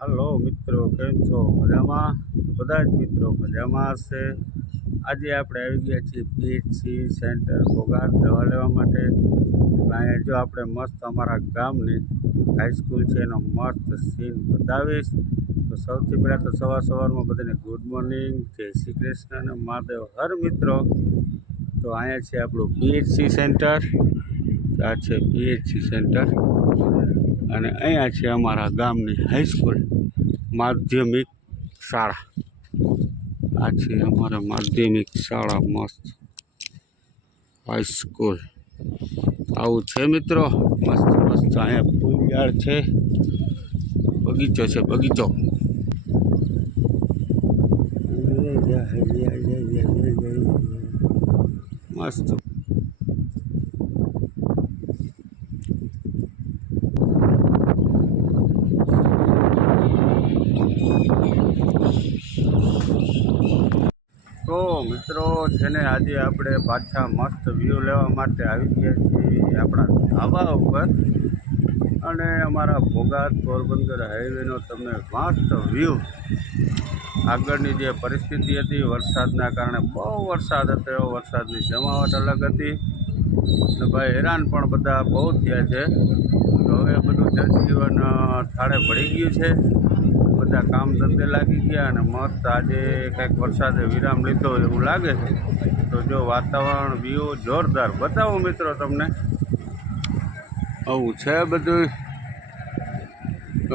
Hello મિત્રો, કેમ છો? મજામાં? બધા જ મિત્રો મજામાં હશે. આજે આપણે આવી ગયા છીએ પીએચસી સેન્ટર બોગાત દવા લેવા માટે. અહીંયા જો આપણે મસ્ત અમારા ગામની હાઈસ્કૂલ છે એનો મસ્ત સીન બતાવીશ. તો સૌથી પહેલાં તો સવારમાં બધાને ગુડ મોર્નિંગ, જય શ્રી કૃષ્ણ અને મહાદેવ હર મિત્રો. તો અહીંયા છે આપણું પીએચસી સેન્ટર. આ છે પીએચસી સેન્ટર અને અહીંયા છે અમારા ગામની હાઈસ્કૂલ માધ્યમિક શાળા. આ છે અમારા માધ્યમિક શાળા મસ્ત હાઈસ્કૂલ. આવું છે મિત્રો, મસ્ત મસ્ત અહીંયા ફૂલઝાડ છે, બગીચો છે, બગીચો મસ્ત. તો મિત્રો છે ને, આજે આપણે પાછા મસ્ત વ્યૂ લેવા માટે આવી ગયા છીએ આપણા ધાબા ઉપર. અને અમારા બોગાત પોરબંદર હાઈવેનો તમને મસ્ત વ્યૂ. આગળની જે પરિસ્થિતિ હતી વરસાદના કારણે, બહુ વરસાદ હતો, એવો વરસાદની જમાવટ અલગ હતી. અને ભાઈ હેરાન પણ બધા બહુ થયા છે. તો હવે બધું જનજીવન થાળે પડી ગયું છે, બધા કામ ધંધે લાગી ગયા અને મસ્ત આજે કંઈક વરસાદે વિરામ લીધો એવું લાગે છે. તો જો વાતાવરણ વ્યૂ જોરદાર બતાવું મિત્રો તમને. આવું છે બધું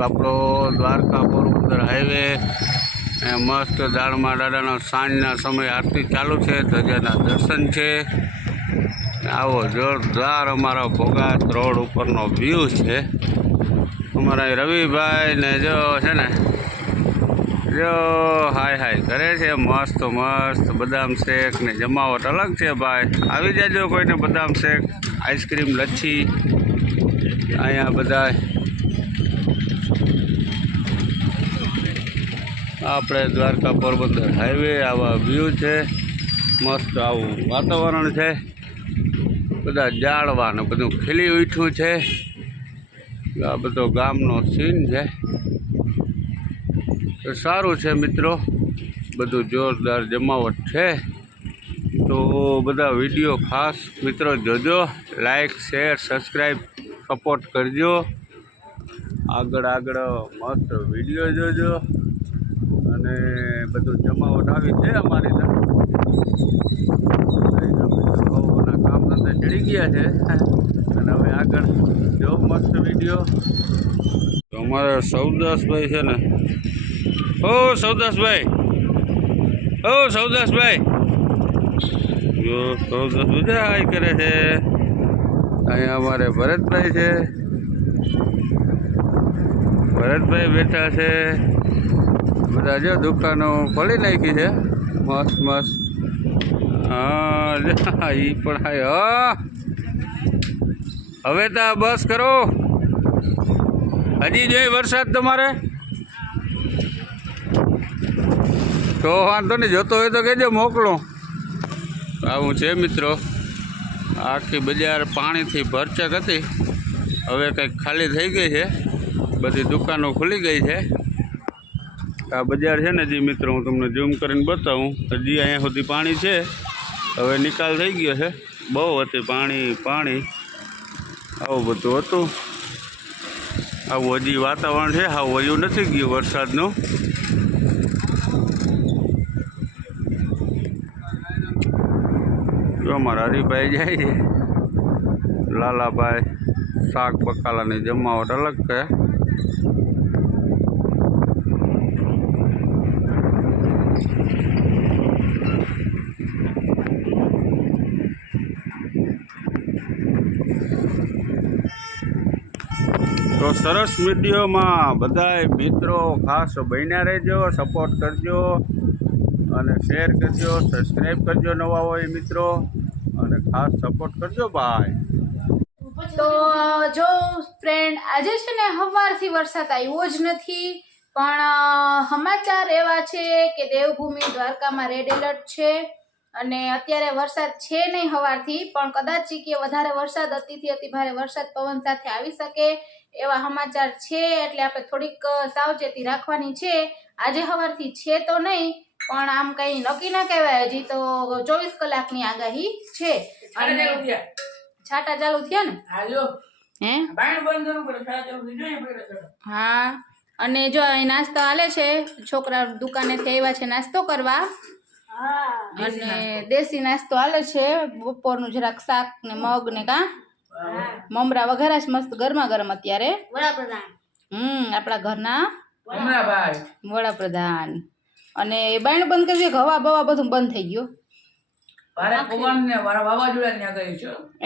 આપણો દ્વારકા પોરબંદર હાઈવે. મસ્ત દાળમાં દાદાનો સાંજના સમયે આરતી ચાલુ છે, ધજાના દર્શન છે. આવો જોરદાર અમારા બોગાત રોડ ઉપરનો વ્યૂ છે. અમારા રવિભાઈ ને જો છે ને, જો હાય હાય કરે છે, મસ્ત મસ્ત બદામ શેક ને જમાવટ અલગ છે ભાઈ. આવી જાજો કોઈને બદામ શેક, આઈસ્ક્રીમ, લચ્છી અહીંયા બધા. આપણે દ્વારકા પોરબંદર હાઈવે, આવા વ્યૂ છે, મસ્ત આવું વાતાવરણ છે. બધા ઝાડવા ને બધું ખીલી ઉઠ્યું છે. આ બધો ગામનો સીન છે. તો સારું છે મિત્રો, બધું જોરદાર જમાવટ છે. તો બધા વિડીયો ખાસ મિત્રો જોજો, લાઈક શેર સબસ્ક્રાઈબ સપોર્ટ કરજો. આગળ મસ્ત વિડીયો જોજો. અને બધું જમાવટ આવી છે અમારી તરફ. કામ ધંધે ચડી ગયા છે અને હવે આગળ જો મસ્ત વિડીયો. તો અમારા સૌદાસભાઈ છે ને, ઓ સૌદાસભાઈ, ઓ સૌદાસભાઈ, જો સૌદાસ બધા હાય કરે છે. અહીંયા અમારે ભરતભાઈ છે, ભરતભાઈ બેઠા છે. બધા જો દુકાનો ખોલી નાખી છે મસ્ત મસ્ત. હા એ પણ હાય. હવે તો બસ કરો, હજી જોઈ વરસાદ તમારે તો વાંધો નહીં, જોતો હોય તો કહેજો, મોકલો. આવું છે મિત્રો, આખી બજાર પાણીથી ભરચક હતી, હવે કંઈક ખાલી થઈ ગઈ છે, બધી દુકાનો ખુલી ગઈ છે. આ બજાર છે ને જી મિત્રો, હું તમને ઝૂમ કરીને બતાવું. હજી અહીંયા સુધી પાણી છે, હવે નિકાલ થઈ ગયો છે. બહુ હતી પાણી આવું બધું હતું. આવું હજી વાતાવરણ છે, હા વયું નથી ગયું વરસાદનું. જો અમારા હરિભાઈ જાય છે, લાલાભાઈ, શાક બકાલાની જમાવટ અલગ છે. તો સરસ વિડીયોમાં બધાય મિત્રો ખાસ બન્યા રહેજો, સપોર્ટ કરજો અને શેર કરજો, સબસ્ક્રાઈબ કરજો નવા હોય મિત્રો, અને ખાસ સપોર્ટ કરજો ભાઈ. તો જો ફ્રેન્ડ, આજે છે ને સવારથી વરસાદ આવ્યો જ નથી, પણ સમાચાર એવા છે કે દેવભૂમિ દ્વારકામાં રેડ એલર્ટ છે. અને અત્યારે વરસાદ છે નહીં સવારથી, પણ કદાચ કે વધારે વરસાદ, અતિથી અતિ ભારે વરસાદ પવન સાથે આવી શકે એવા સમાચાર છે એટલે આપણે થોડીક સાવચેતી રાખવાની છે. આજે સવારથી છે તો નહીં, પણ આમ કઈ નક્કી ના કહેવાય. હજી તો 24 કલાકની આગાહી છે. અને છાટા ચાલુ થયા ને હે? હા. અને જો અહીં નાસ્તો હાલે છે, છોકરા દુકાનેથી આવ્યા છે નાસ્તો કરવા, અને દેશી નાસ્તો હાલે છે. બપોરનું જરાક શાક ને મગ ને મમરા વઘારા છે મસ્ત ગરમા ગરમ અત્યારે. આપણા ઘરના વડાપ્રધાન. અને બાયણું બંધ કરી દે, હવા બવા બધું બંધ થઈ ગયું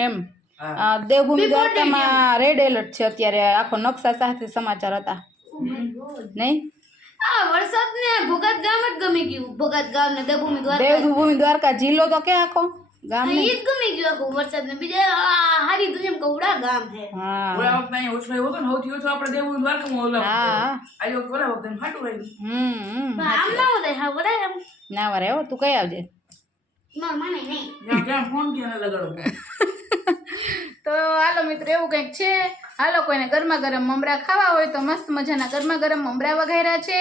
એમ. દેવભૂમિ દ્વારકામાં રેડ એલર્ટ છે અત્યારે. આખો નકશા સાથે સમાચાર હતા નહીં? વરસાદ ને ભોગાત ગામ જ ગમી ગયું. ભોગાત ગામ ને દેવભૂમિ દ્વારકા, દેવભૂમિ દ્વારકા જિલ્લો તો કે આખો ગામ ઈ જ ગમી ગયું આખું વરસાદ ને. બીજા હારી દુનિયા કવડા ગામ હે. હા આમ ના વધારે હા વધારે આમ ના વરે હો. તું કઈ આવજે. ના માને નહીં. તો હાલો મિત્રો, એવું કંઈક છે. હાલો, કોઈને ગરમા ગરમ મમરા ખાવા હોય તો મસ્ત મજાના ગરમા ગરમ મમરા વઘાર્યા છે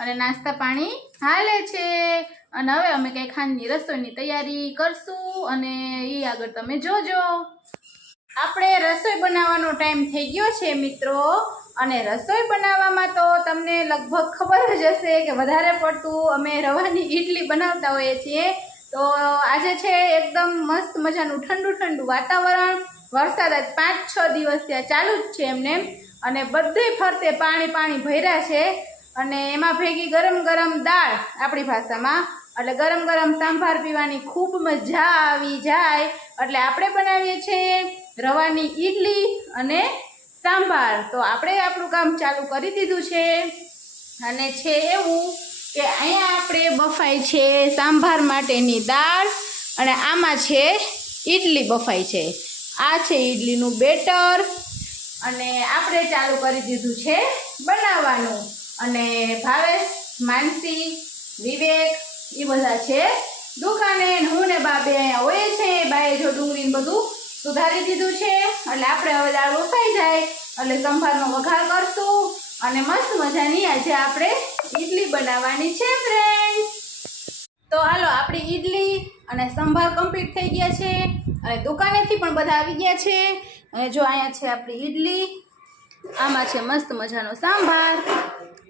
અને નાસ્તા પાણી હાલે છે. અને હવે અમે કંઈ ખાંડની રસોઈની તૈયારી કરશું અને એ આગળ તમે જોજો. આપણે રસોઈ બનાવવાનો ટાઈમ થઈ ગયો છે મિત્રો. અને રસોઈ બનાવવામાં તો તમને લગભગ ખબર જ હશે કે વધારે પડતું અમે રવાની ઇડલી બનાવતા હોઈએ છીએ. તો આજે છે એકદમ મસ્ત મજાનું ઠંડુ ઠંડુ વાતાવરણ. વરસાદ જ 5-6 દિવસ ત્યાં ચાલુ જ છે એમને. અને બધે ફરતે પાણી પાણી ભર્યા છે. અને એમાં ભેગી ગરમ ગરમ દાળ, આપણી ભાષામાં એટલે ગરમ ગરમ સાંભાર પીવાની ખૂબ મજા આવી જાય. એટલે આપણે બનાવીએ છીએ રવાની ઇડલી અને સાંભાર. તો આપણે આપણું કામ ચાલુ કરી દીધું છે. અને છે એવું કે અહીંયા આપણે બફાઈ છે સાંભાર માટેની દાળ, અને આમાં છે ઇડલી બફાઈ છે. આ છે ઇડલીનું બેટર, અને આપણે ચાલુ કરી દીધું છે બનાવવાનું. અને ભાવેશ, માનસી, વિવેક એ બધા છે દુકાને. હું ને બા બે અહીંયા હોય છે. બાએ જો ડુંગળીને બધું સુધારી દીધું છે. એટલે આપણે હવે દાળ બફાઈ જાય એટલે સંભારનો વઘાર કરશું અને મસ્ત મજાની આજે આપણે ઇડલી બનાવવાની છે ફ્રેન્ડ. તો હાલો, આપણી ઇડલી અને સંભાર કમ્પ્લીટ થઈ ગયા છે અને દુકાનેથી પણ બધા આવી ગયા છે. અને જો અહીંયા છે આપણી ઇડલી, આમાં છે મસ્ત મજાનો સાંભાર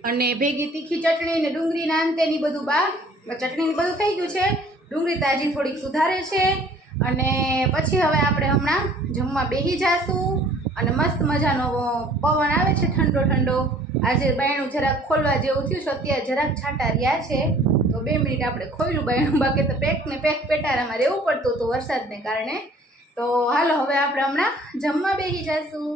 અને ભેગી તીખી ચટણી ને ડુંગળીના અંતેની બધું ચટણીને બધું થઈ ગયું છે. ડુંગળી તાજી થોડીક સુધારે છે. અને પછી હવે આપણે હમણાં જમવા બેસી જાશું. અને મસ્ત મજાનો પવન આવે છે ઠંડો ઠંડો. આજે બાયણું જરાક ખોલવા જેવું થયું છે. અત્યારે જરાક છાંટા રહ્યા છે તો 2 મિનિટ આપણે ખોલ્યું બાયણું. બાકી તો પેક પેટારામાં રહેવું પડતું હતું વરસાદને કારણે. તો હાલો, હવે આપણે હમણાં જમવા બેસી જઈશું.